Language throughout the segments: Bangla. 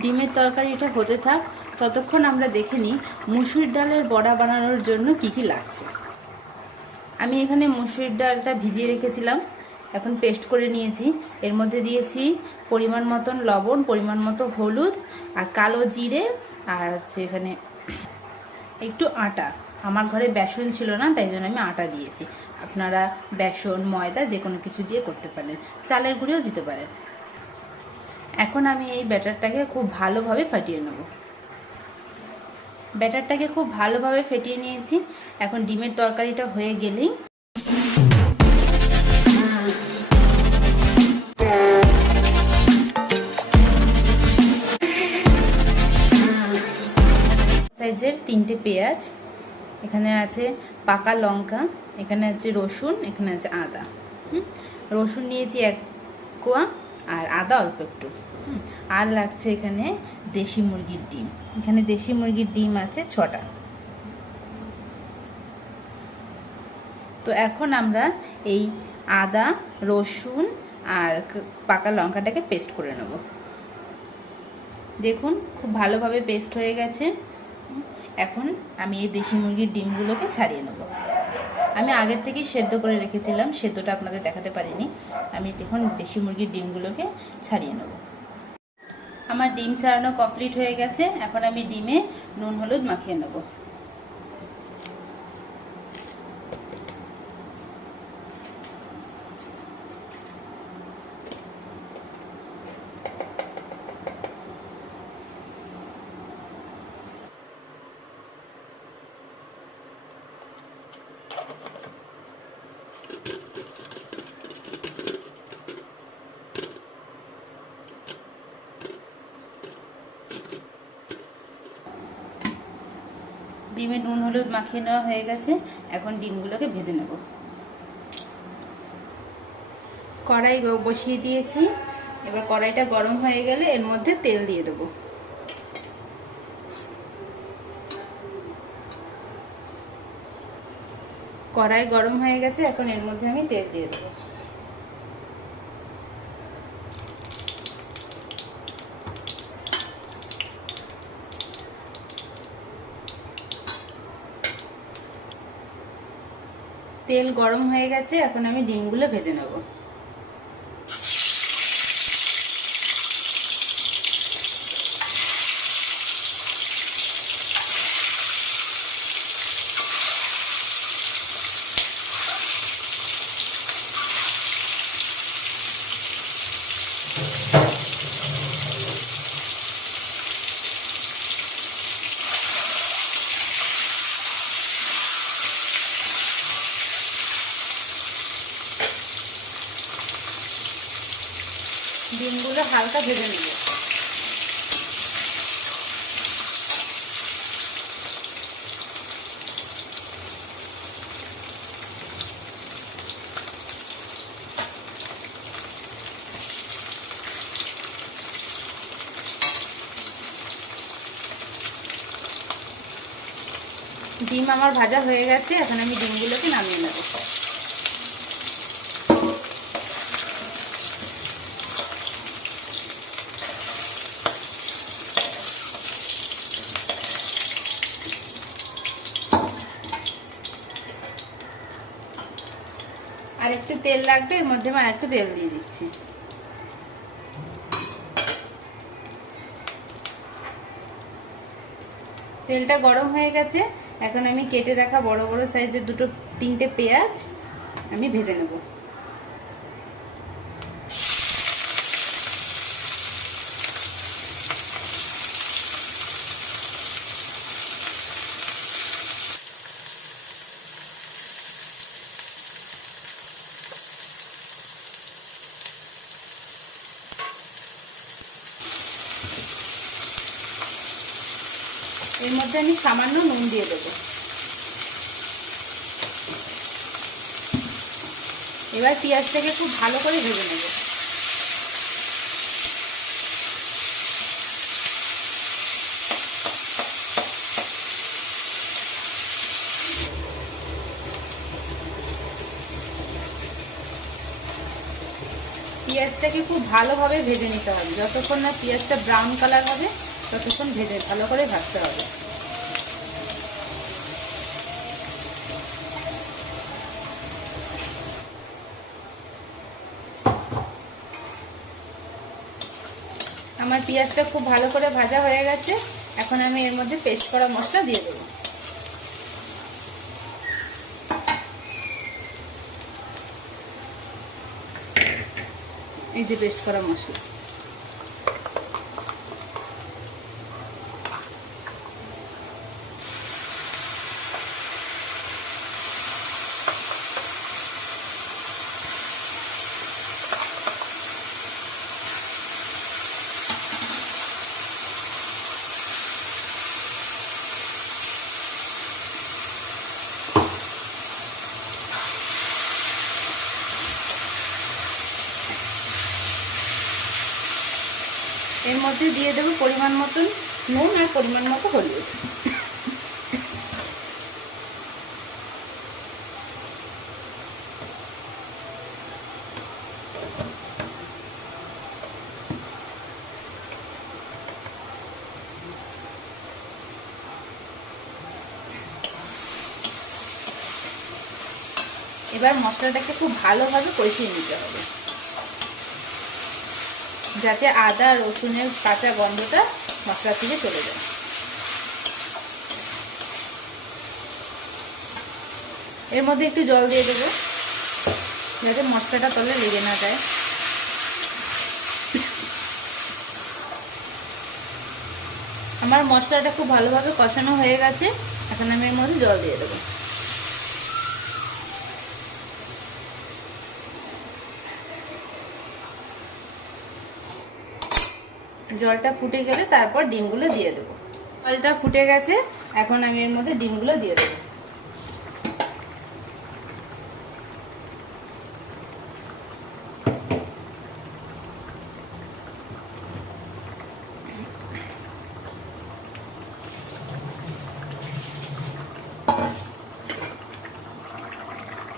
ডিমের তরকারিটা হতে থাক, ততক্ষণ আমরা দেখে নিই মুসুর ডালের বড়া বানানোর জন্য কি কি লাগছে। আমি এখানে মুসুর ডালটা ভিজিয়ে রেখেছিলাম, এখন পেস্ট করে নিয়েছি। এর মধ্যে দিয়েছি পরিমাণ মতন লবণ, পরিমাণ মতো হলুদ আর কালো জিরে আর হচ্ছে এখানে একটু আটা। আমার ঘরে বেসন ছিল না, তাই জন্য আমি আটা দিয়েছি। আপনারা বেসন, ময়দা যে কোনো কিছু দিয়ে করতে পারেন। চালের গুঁড়িও দিতে পারেন। এখন আমি এই ব্যাটারটাকে খুব ভালোভাবে ফাটিয়ে নেব। ব্যাটারটাকে খুব ভালোভাবে ফেটিয়ে নিয়েছি। এখন ডিমের তরকারিটা হয়ে গেলেই সাইজের তিনটে পেঁয়াজ, এখানে আছে পাকা লঙ্কা, এখানে আছে রসুন, এখানে আছে আদা? রসুন নিয়েছি এক কোয়া। আর আদা অল্প একটু। আর লাগছে এখানে দেশি মুরগির ডিম। এখানে দেশি মুরগির ডিম আছে ছটা। তো এখন আমরা এই আদা, রসুন আর পাকা লঙ্কাটাকে পেস্ট করে নেব। দেখুন, খুব ভালোভাবে পেস্ট হয়ে গেছে। এখন আমি এই দেশি মুরগির ডিমগুলোকে ছাড়িয়ে নেব। আমি আগের থেকেই সেদ্ধ করে রেখেছিলাম, সেদ্ধটা আপনাদের দেখাতে পারিনি। আমি এখন দেশি মুরগির ডিমগুলোকে ছাড়িয়ে নেব। আমার ডিম ছাড়ানো কমপ্লিট হয়ে গেছে। এখন আমি ডিমে নুন, হলুদ মাখিয়ে নেব। ডিমে নুন হলুদ মাখিয়ে নেওয়া হয়ে গেছে। এখন ডিমগুলোকে ভেজে নেব। কড়াই বসিয়ে দিয়েছি। এবার কড়াইটা গরম হয়ে গেলে এর মধ্যে তেল দিয়ে দেবো। কড়াই গরম হয়ে গেছে, এখন এর মধ্যে আমি তেল দিয়ে দেবো। তেল গরম হয়ে গেছে এখন আমি ডিমগুলো ভেজে নেব ডিমগুলো হালকা ভেজে নেব। ডিম আমার ভাজা হয়ে গেছে এখন আমি ডিমগুলোকে নামিয়ে নেব। একটু তেল লাগবে, এর মধ্যে আমি একটু তেল দিয়ে দিচ্ছি। তেলটা গরম হয়ে গেছে, এখন আমি কেটে রাখা বড় বড় সাইজের দুটো, তিনটে পেঁয়াজ আমি ভেজে নেব। এর মধ্যে আমি সামান্য নুন দিয়ে দেবো। এবার পেঁয়াজটাকে খুব ভালো করে ভেজে নেব। পেঁয়াজটাকে খুব ভালোভাবে ভেজে নিতে হবে। যতক্ষণ না পেঁয়াজটা ব্রাউন কালার হবে, ততক্ষণ ভেজে, ভালো করে ভাজতে হবে। আমার পেঁয়াজটা খুব ভালো করে ভাজা হয়ে গেছে। এখন আমি এর মধ্যে পেস্ট করা মশলা দিয়ে দেবো। এই যে পেস্ট করা মশলা এর মধ্যে দিয়ে দেবো পরিমাণ মতন নুন আর পরিমাণ মতো হলুদ। এবার মশলাটাকে খুব ভালোভাবে কষিয়ে নিতে হবে। যাতে আদা, রসুনের কাঁচা গন্ধটা মশলা থেকে চলে যায়। এর মধ্যে একটু জল দিয়ে দেবো, যাতে মশলাটা তলে লেগে না যায়। আমার মশলাটা খুব ভালোভাবে কষানো হয়ে গেছে, এখন আমি এর মধ্যে জল দিয়ে দেবো। জলটা ফুটে গেলে তারপর ডিমগুলো দিয়ে দেবো। জলটা ফুটে গেছে, এখন আমি এর মধ্যে ডিমগুলো দিয়ে দেবো।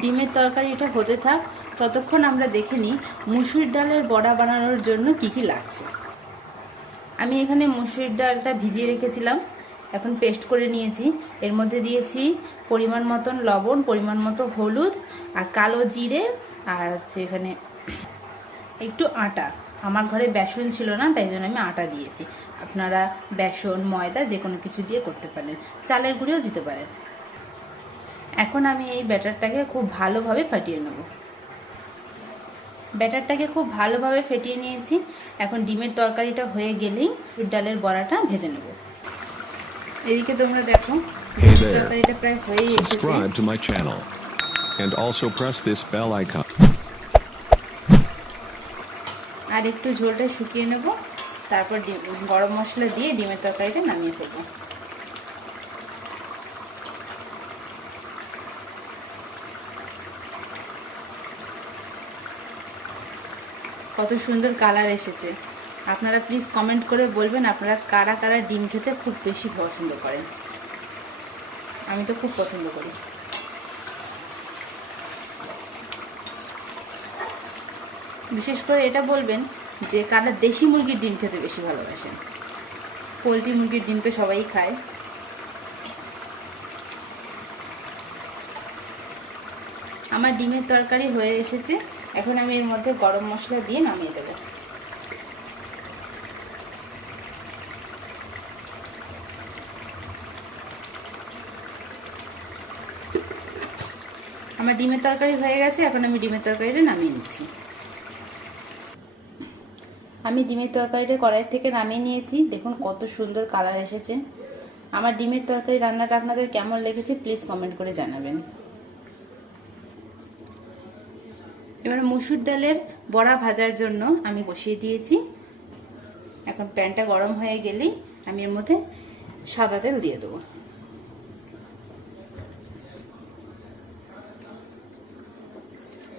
ডিমের তরকারিটা হতে থাক, ততক্ষণ আমরা দেখে নিই মুসুর ডালের বড়া বানানোর জন্য কি কি লাগছে। আমি এখানে মুসুর ডালটা ভিজিয়ে রেখেছিলাম। এখন পেস্ট করে নিয়েছি। এর মধ্যে দিয়েছি পরিমাণ মতন লবণ, পরিমাণ মতো হলুদ আর কালো জিরে আর হচ্ছে এখানে একটু আটা। আমার ঘরে বেসন ছিল না, তাই জন্য আমি আটা দিয়েছি। আপনারা বেসন, ময়দা যে কোনো কিছু দিয়ে করতে পারেন। চালের গুঁড়িও দিতে পারেন। এখন আমি এই ব্যাটারটাকে খুব ভালোভাবে ফাটিয়ে নেব। ব্যাটারটাকে খুব ভালোভাবে ফেটিয়ে নিয়েছি। এখন ডিমের তরকারিটা হয়ে গেলেই ডালের বড়াটা ভেজে নেব। এদিকে তোমরা দেখো তরকারিটা প্রায় হয়ে এসেছে. আর একটু ঝোলটা শুকিয়ে নেব তারপর গরম মশলা দিয়ে ডিমের তরকারিটা নামিয়ে ফেলব। কত সুন্দর কালার এসেছে। আপনারা প্লিজ কমেন্ট করে বলবেন আপনারা কারা কারা ডিম খেতে খুব বেশি পছন্দ করেন। আমি তো খুব পছন্দ করি। বিশেষ করে এটা বলবেন যে কারা দেশি মুরগির ডিম খেতে বেশি ভালোবাসেন। পোলট্রি মুরগির ডিম তো সবাই খায়। আমার ডিমের তরকারি হয়ে এসেছে। এখন আমি এর মধ্যে গরম মশলা দিয়ে নামিয়ে দেবো। আমার ডিমের তরকারি হয়ে গেছে, এখন আমি ডিমের তরকারিটা নামিয়ে নিচ্ছি। আমি ডিমের তরকারিটা কড়াই থেকে নামিয়ে নিয়েছি। দেখুন কত সুন্দর কালার এসেছে। আমার ডিমের তরকারি রান্নাটা আপনাদের কেমন লেগেছে প্লিজ কমেন্ট করে জানাবেন। এবার মুসুর ডালের বড়া ভাজার জন্য আমি বসিয়ে দিয়েছি। এখন প্যানটা গরম হয়ে গেলেই আমি এর মধ্যে সাদা তেল দিয়ে দেবো।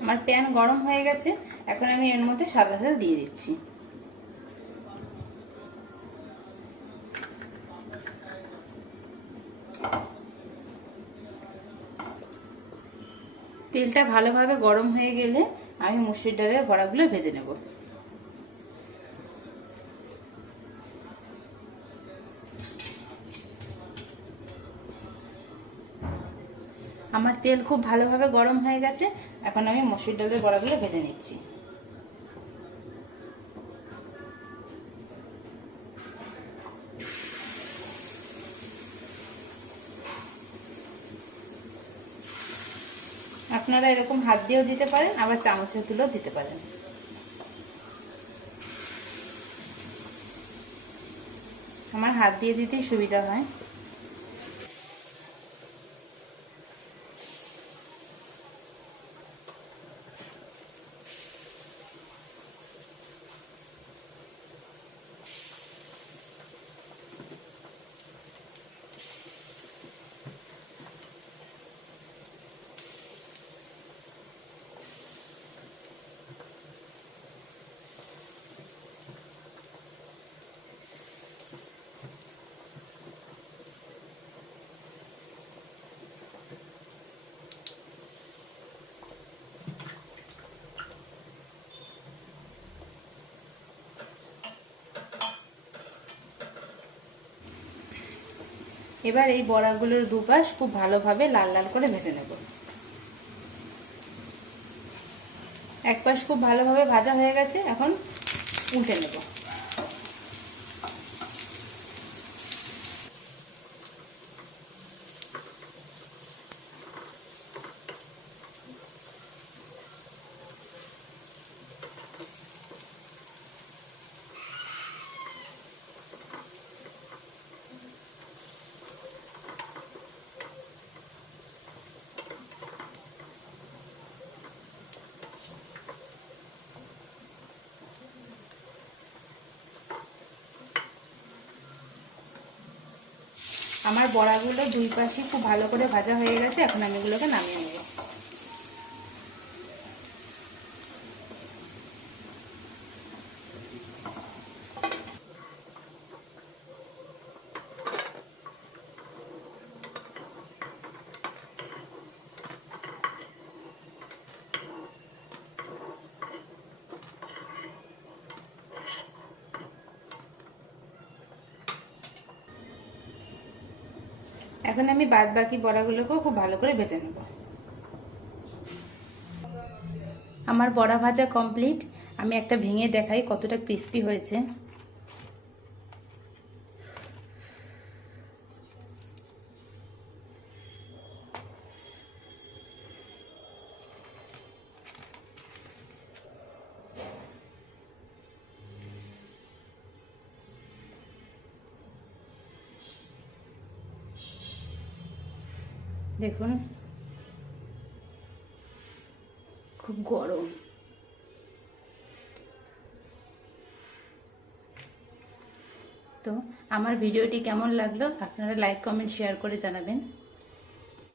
আমার প্যান গরম হয়ে গেছে, এখন আমি এর মধ্যে সাদা তেল দিয়ে দিচ্ছি। তেলটা ভালোভাবে গরম হয়ে গেলে আমি মুসুর ডালের বড়াগুলো ভেজে নেব। আমার তেল খুব ভালোভাবে গরম হয়ে গেছে, এখন আমি মসুর ডালের বড়াগুলো ভেজে নিচ্ছি। আপনারা এরকম হাত দিয়েও দিতে পারেন, আবার চামচের তুলেও দিতে পারেন। আমার হাত দিয়ে দিতেই সুবিধা হয়। এবার এই বড়াগুলোর দুপাশ খুব ভালোভাবে লাল লাল করে ভেজে নেব। এক পাশ খুব ভালোভাবে ভাজা হয়ে গেছে, এখন উঠে নেব। আমার বড়াগুলো দুই পাশে খুব ভালো করে ভাজা হয়ে গেছে, এখন আমি এগুলোকে নামিয়ে নেব। এখন আমি বাদ বাকি বড়াগুলোকেও খুব ভালো করে ভেজে নেব। আমার বড়া ভাজা কমপ্লিট আমি একটা ভেঙে দেখাই কতটা ক্রিস্পি হয়েছে। দেখুন। খুব গরম। তো আমার ভিডিওটি কেমন লাগল আপনারা লাইক কমেন্ট শেয়ার করে জানাবেন।